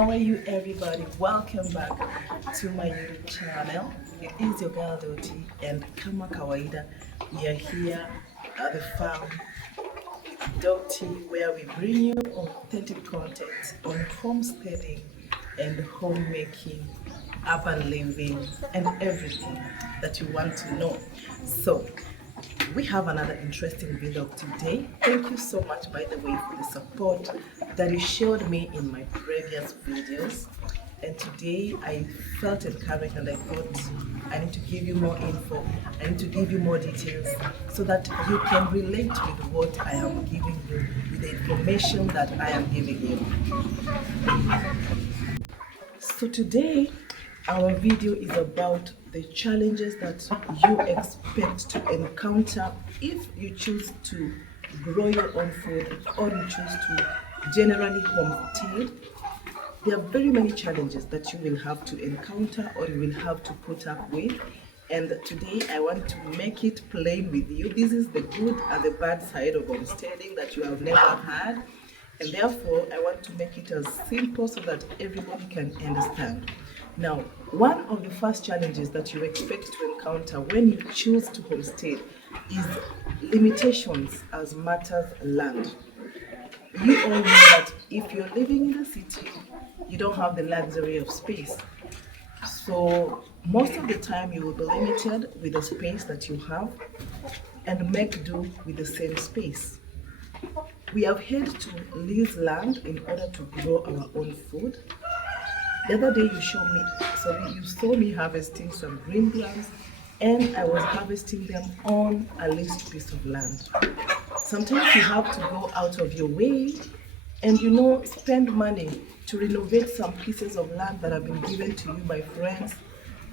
How are you, everybody? Welcome back to my YouTube channel. It is your girl Doti, and kama kawaida, we are here at the farm Doti, where we bring you authentic content on homesteading and homemaking, urban living, and everything that you want to know. So we have another interesting vlog today. Thank you so much, by the way, for the support that you showed me in my previous videos. And today I felt encouraged and I thought I need to give you more info, I need to give you more details so that you can relate with what I am giving you, with the information that I am giving you. So today our video is about the challenges that you expect to encounter if you choose to grow your own food or you choose to generally homestead. There are very many challenges that you will have to encounter or you will have to put up with, and today I want to make it plain with you. This is the good and the bad side of homesteading that you have never had, and therefore I want to make it as simple so that everybody can understand. Now, one of the first challenges that you expect to encounter when you choose to homestead is limitations as matters land. You all know that if you're living in a city, you don't have the luxury of space. So most of the time you will be limited with the space that you have and make do with the same space. We have had to lease land in order to grow our own food. The other day you saw me harvesting some green grams, and I was harvesting them on a leased piece of land. Sometimes you have to go out of your way and spend money to renovate some pieces of land that have been given to you by friends,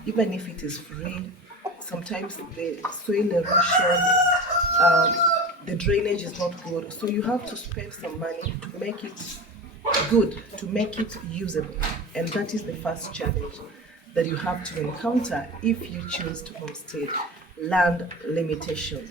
even if it is free. Sometimes the soil erosion, the drainage is not good, so you have to spend some money to make it good, to make it usable. And that is the first challenge that you have to encounter if you choose to homestead: land limitation.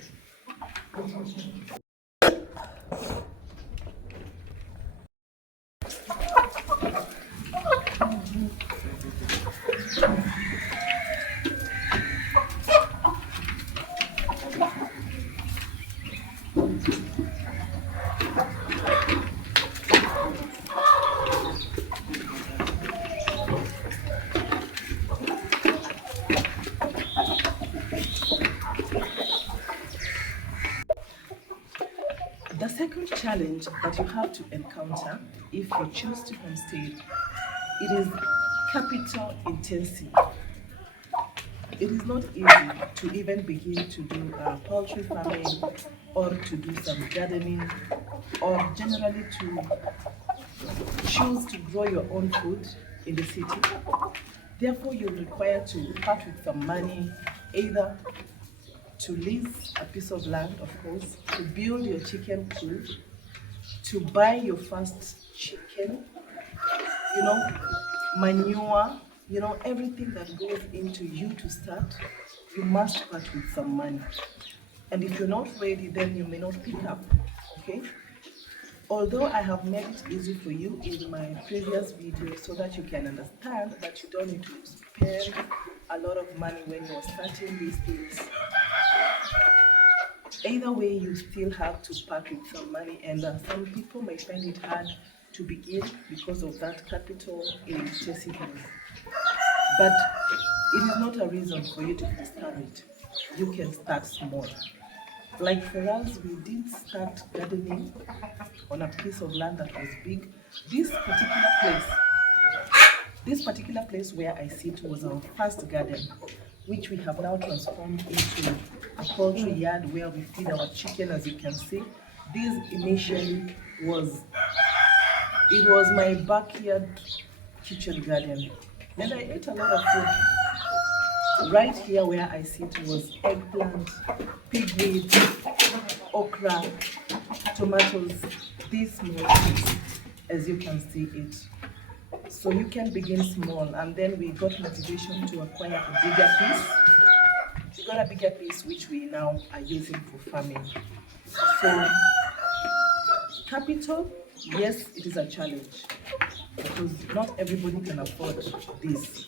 The second challenge that you have to encounter if you choose to homestead, it is capital intensive. It is not easy to even begin to do poultry farming or to do some gardening or generally to choose to grow your own food in the city. Therefore, you require to part with some money, either to lease a piece of land, of course, to build your chicken coop, to buy your first chicken, manure, everything that goes into you to start, you must part with some money. And if you're not ready, then you may not pick up, okay? Although I have made it easy for you in my previous video so that you can understand that you don't need to spend a lot of money when you're starting these things. Either way, you still have to part with some money, and some people may find it hard to begin because of that capital intensiveness. But it is not a reason for you to discourage. You can start small. Like for us, we did start gardening on a piece of land that was big. This particular place where I sit was our first garden, which we have now transformed into a poultry yard where we feed our chicken. As you can see, this initially was my backyard kitchen garden, and I ate a lot of food. Right here where I sit was eggplant, pigweed, okra, tomatoes, these small things, as you can see it. So you can begin small, and then we got motivation to acquire a bigger piece. We got a bigger piece which we now are using for farming. So capital, yes, it is a challenge. because not everybody can afford this.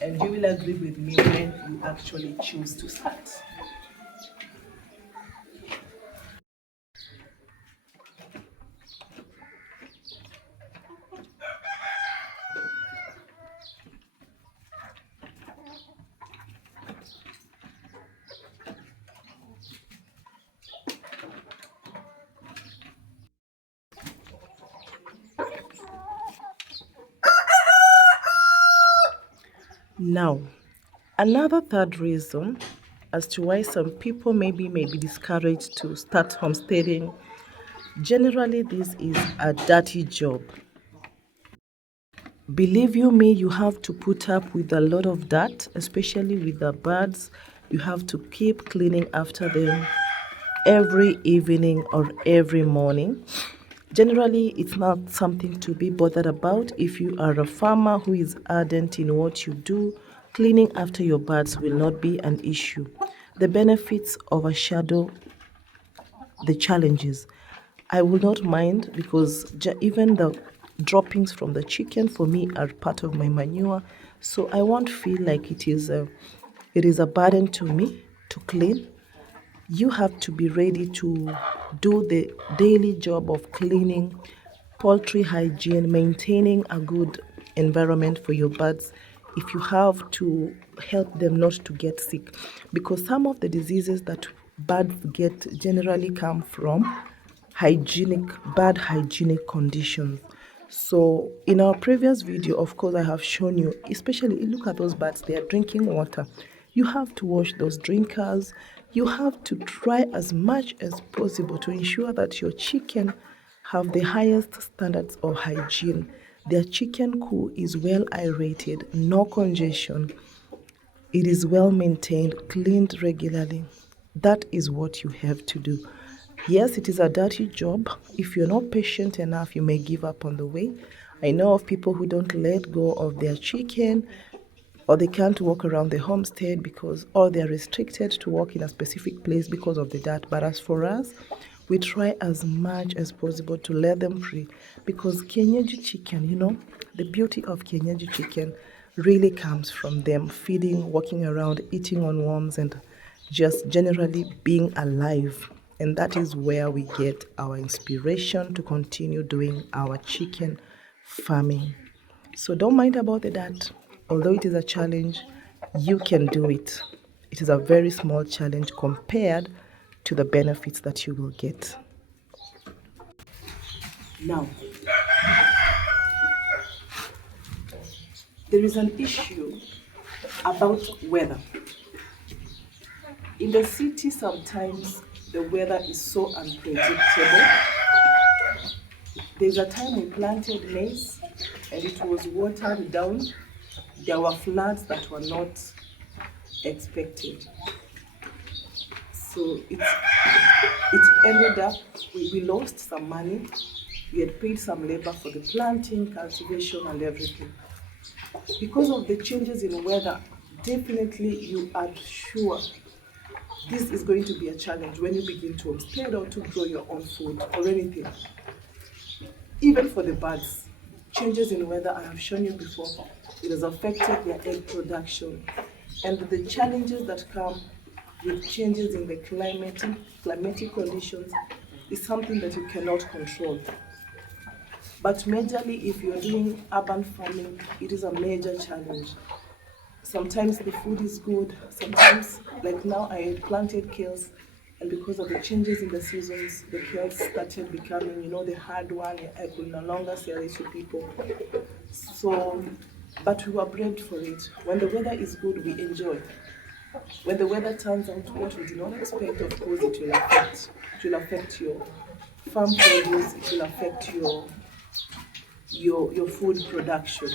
And you will agree with me when you actually choose to start. Now, another third reason as to why some people may be discouraged to start homesteading. Generally, this is a dirty job. Believe you me, you have to put up with a lot of dirt, especially with the birds. You have to keep cleaning after them every evening or every morning. Generally, it's not something to be bothered about. If you are a farmer who is ardent in what you do, cleaning after your birds will not be an issue. The benefits overshadow the challenges. I will not mind because even the droppings from the chicken for me are part of my manure, so I won't feel like it is a burden to me to clean. You have to be ready to do the daily job of cleaning, poultry hygiene, maintaining a good environment for your birds. If you have to help them not to get sick, because some of the diseases that birds get generally come from bad hygienic conditions. So in our previous video, of course, I have shown you, especially look at those birds, they are drinking water. You have to wash those drinkers. You have to try as much as possible to ensure that your chicken have the highest standards of hygiene. Their chicken coop is well aerated, no congestion. It is well maintained, cleaned regularly. That is what you have to do. Yes, it is a dirty job. If you're not patient enough, you may give up on the way. I know of people who don't let go of their chicken, or they can't walk around the homestead or they're restricted to walk in a specific place because of the dirt. But as for us, we try as much as possible to let them free, because kienyeji chicken, the beauty of kienyeji chicken really comes from them feeding, walking around, eating on worms, and just generally being alive. And that is where we get our inspiration to continue doing our chicken farming. So don't mind about the dirt. Although it is a challenge, you can do it. It is a very small challenge compared to the benefits that you will get. Now, there is an issue about weather. In the city, sometimes the weather is so unpredictable. There's a time we planted maize and it was watered down. There were floods that were not expected. So it ended up, we lost some money. We had paid some labor for the planting, cultivation, and everything. Because of the changes in weather, definitely you are sure this is going to be a challenge when you begin to homestead or to grow your own food or anything. Even for the birds, changes in weather, I have shown you before, it has affected their egg production. And the challenges that come with changes in the climatic conditions is something that you cannot control. But majorly, if you're doing urban farming, it is a major challenge. Sometimes the food is good, sometimes, like now I had planted kales, and because of the changes in the seasons, the kales started becoming, the hard one. I could no longer sell it to people. So, but we were braved for it. When the weather is good, we enjoy. When the weather turns out what we did not expect, of course, it will affect. It will affect your farm produce. It will affect your food production.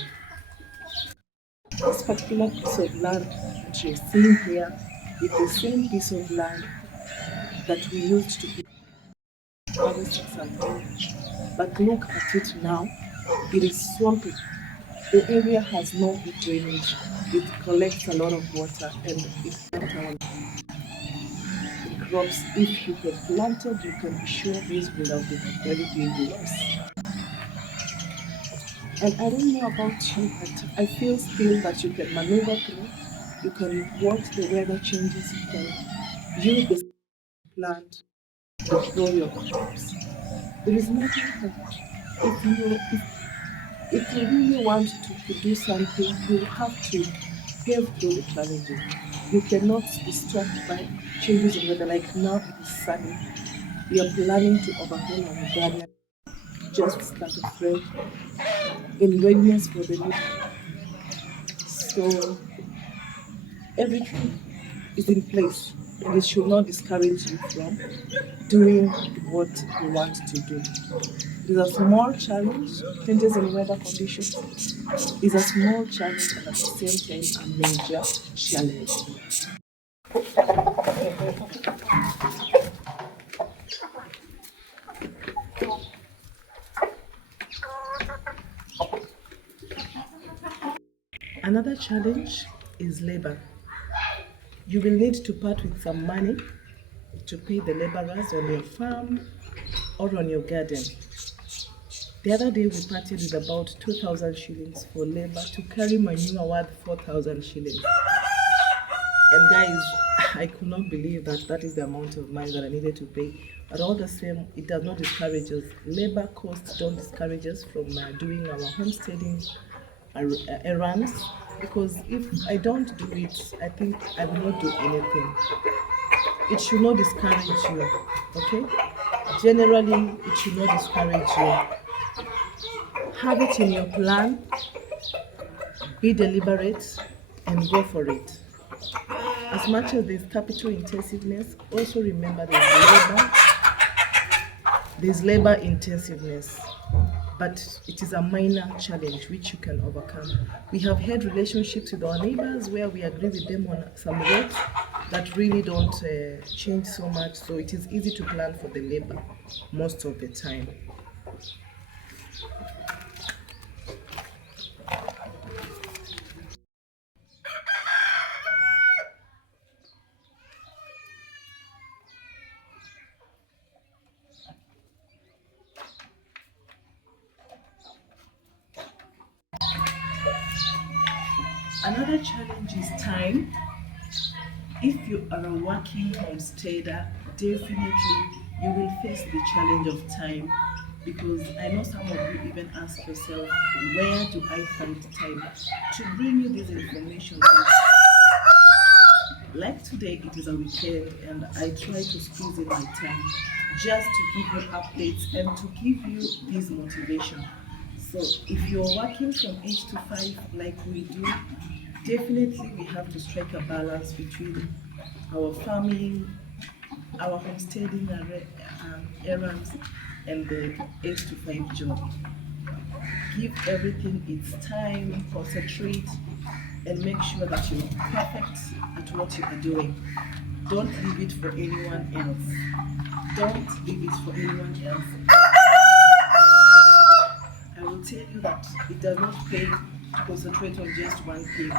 This particular piece of land that you're seeing here is the same piece of land that we used to harvest something. But look at it now. It is swampy. The area has no good drainage. It collects a lot of water and it cuts down the crops. If you had planted, you can be sure this would have been a very big loss. And I don't know about you, but I feel still that you can maneuver through, you can watch the weather changes, you can use the plant to grow your crops. There is nothing that if you really want to do something, you have to pave through the challenges. You cannot be distracted by changes in weather. Like now it is sunny. We are planning to overhaul our garden, just started fresh, in readiness for the new. So everything is in place and it should not discourage you from doing what you want to do. It is a small challenge, changes in weather conditions is a small challenge and at the same time a major challenge. Another challenge is labor. You will need to part with some money to pay the laborers on your farm or on your garden. The other day we parted with about 2,000 shillings for labor to carry manure worth 4,000 shillings. And guys, I could not believe that that is the amount of money that I needed to pay. But all the same, it does not discourage us. Labor costs don't discourage us from doing our homesteading errands, because if I don't do it, I think I will not do anything. It should not discourage you, okay? Generally, it should not discourage you. Have it in your plan, be deliberate, and go for it. As much as there's capital intensiveness, also remember there's labor intensiveness, but it is a minor challenge which you can overcome. We have had relationships with our neighbors where we agree with them on some rates that really don't change so much, so it is easy to plan for the labor most of the time. Another challenge is time. If you are a working homesteader, definitely you will face the challenge of time, because I know some of you even ask yourself, where do I find time to bring you this information? Like today, it is a weekend and I try to squeeze in my time just to give you updates and to give you this motivation. So if you're working from 8 to 5 like we do, definitely we have to strike a balance between our farming, our homesteading errands, and the 8 to 5 job. Give everything its time, concentrate, and make sure that you're perfect at what you are doing. Don't leave it for anyone else. Don't leave it for anyone else. I will tell you that it does not pay to concentrate on just one thing.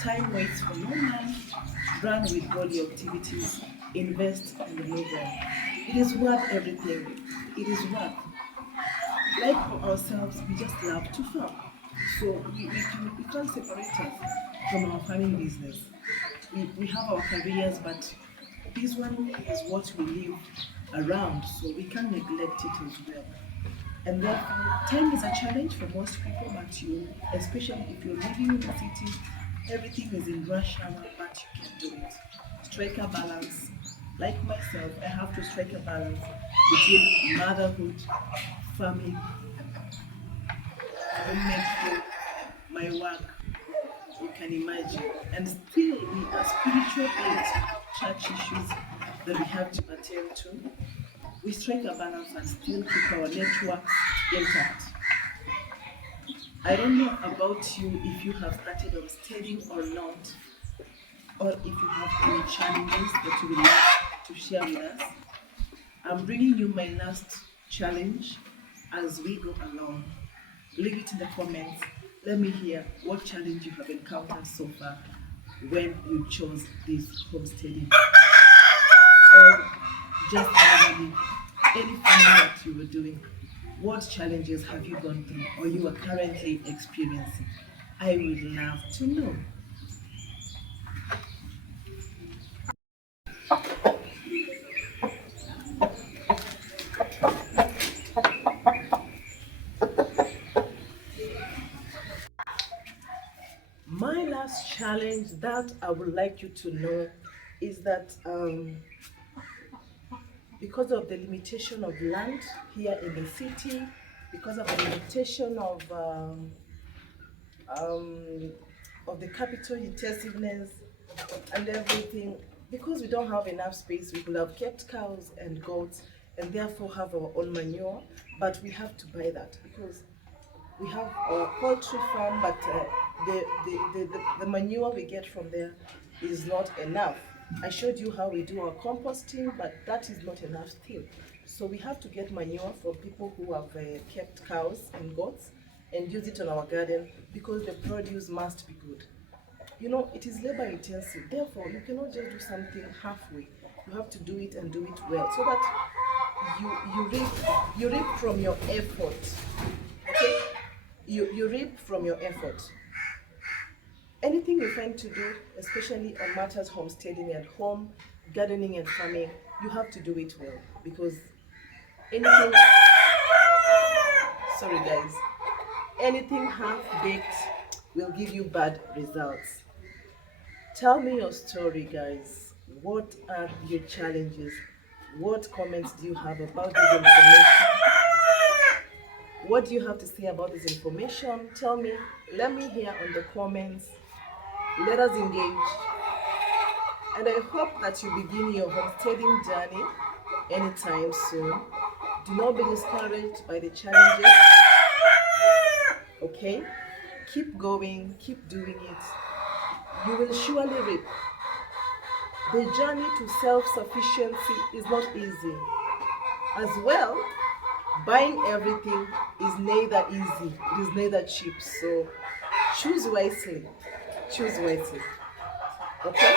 Time waits for no man. Run with all your activities. Invest and move on. It is worth everything. It is worth. Like for ourselves, we just love to farm. So we can't separate us from our farming business. We have our careers, but this one is what we live around, so we can't neglect it as well. And therefore, time is a challenge for most people, but especially if you're living in the city, everything is in rush hour, but you can do it. Strike a balance. Like myself, I have to strike a balance between motherhood, farming, homemade food, my work, you can imagine. And still, we are spiritual beings, church issues that we have to attend to. We strike a balance and still keep our network intact. I don't know about you if you have started homesteading or not, or if you have any challenges that you would like to share with us. I'm bringing you my last challenge as we go along. Leave it in the comments. Let me hear what challenge you have encountered so far when you chose this homesteading, or just generally any farming that you were doing. What challenges have you gone through or you are currently experiencing? I would love to know. My last challenge that I would like you to know is that because of the limitation of land here in the city, because of the limitation um, of the capital intensiveness and everything, because we don't have enough space, we could have kept cows and goats and therefore have our own manure, but we have to buy that because we have our poultry farm, but the manure we get from there is not enough. I showed you how we do our composting, but that is not enough still. So we have to get manure from people who have kept cows and goats and use it on our garden because the produce must be good. You know, it is labor intensive. Therefore, you cannot just do something halfway. You have to do it and do it well so that you reap from your effort. Okay? You reap from your effort. Anything you find to do, especially on matters homesteading at home, gardening and farming, you have to do it well because anything, sorry guys, anything half-baked will give you bad results. Tell me your story, guys. What are your challenges? What comments do you have about this information? What do you have to say about this information? Tell me, let me hear on the comments. Let us engage. And I hope that you begin your homesteading journey anytime soon. Do not be discouraged by the challenges. Okay? Keep going, keep doing it. You will surely reap. The journey to self-sufficiency is not easy. As well, buying everything is neither easy, it is neither cheap. So choose wisely. Choose wisely. Okay?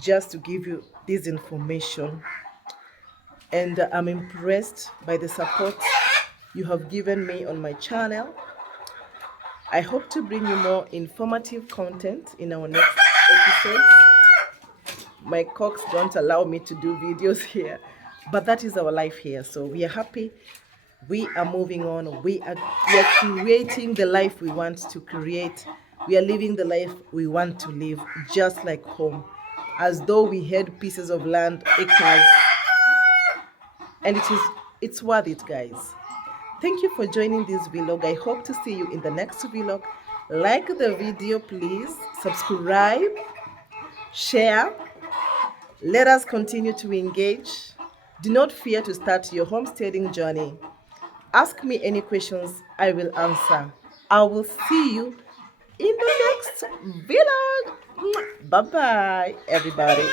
Just to give you this information, and I'm impressed by the support you have given me on my channel. I hope to bring you more informative content in our next episode. My cocks don't allow me to do videos here, but that is our life here. So we are happy. We are moving on. We are creating the life we want to create. We are living the life we want to live, just like home, as though we had pieces of land, acres, and it's worth it, guys. Thank you for joining this vlog. I hope to see you in the next vlog. Like the video, please. Subscribe, share. Let us continue to engage. Do not fear to start your homesteading journey. Ask me any questions, I will answer. I will see you in the next vlog. Bye-bye, everybody.